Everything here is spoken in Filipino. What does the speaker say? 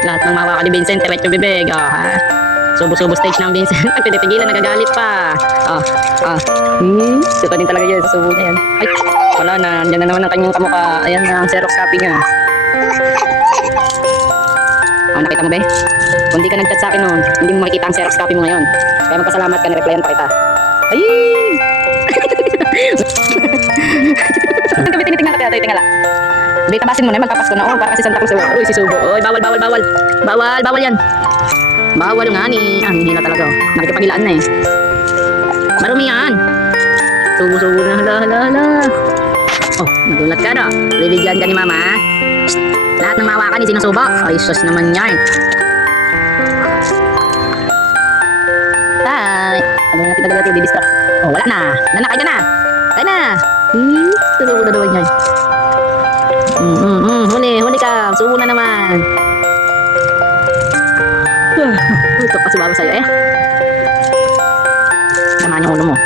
Lahat ng mawa ka ni Vincent, diretso bibig. Oh, ha? Subo-subo stage ng Vincent. Ang pinipigilan, nagagalit pa. Oh, oh. Ito din talaga yun, susubo niya yan. Ay, wala na. Diyan na naman ang kanyang kamukha. Ayan na, ang Xerox copy niya. Oh, nakita mo ba? Kung di ka nag-chat sa akin noon, hindi mo makikita ang Xerox copy mo ngayon. Kaya magpasalamat ka, na-replyan pa kita. Ay! Gabi tinitingnan ka tayo, tingala. Hindi, tabasin mo na, magpapasko na. Oh, para kasi Santa Cruz. Uy, si Subo. Uy, bawal, bawal, bawal. Bawal, bawal yan. Bawal nga ni. Hindi na talaga. Nakikipagilaan na eh. Marumi yan. Subo-subo na. Hala, hala, hala. Oh, nagulat ka na. Bibigyan ka ni Mama. Shhh. Lahat ng mawakan ni sinusubo. Ay, sus naman yan. Tay. Ano na kita natin, didistract. Oh, wala na. Nanakay ka na. Kaya na. Susubo na naman yan. Huli ka. Subo na naman. Ito pa sumama sa'yo eh. Tama yung ulo mo.